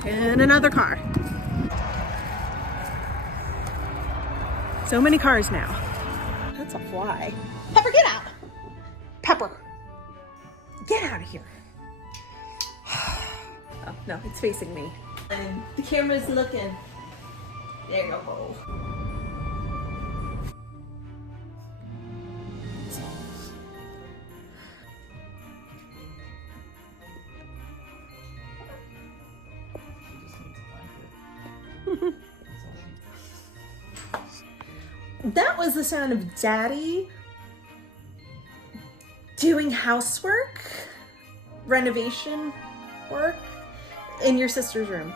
And another car. So many cars now. That's a fly. Pepper, get out. Pepper, get out of here. Oh, no, it's facing me. And the camera's looking. There you go. That was the sound of Daddy doing housework, renovation work in your sister's room.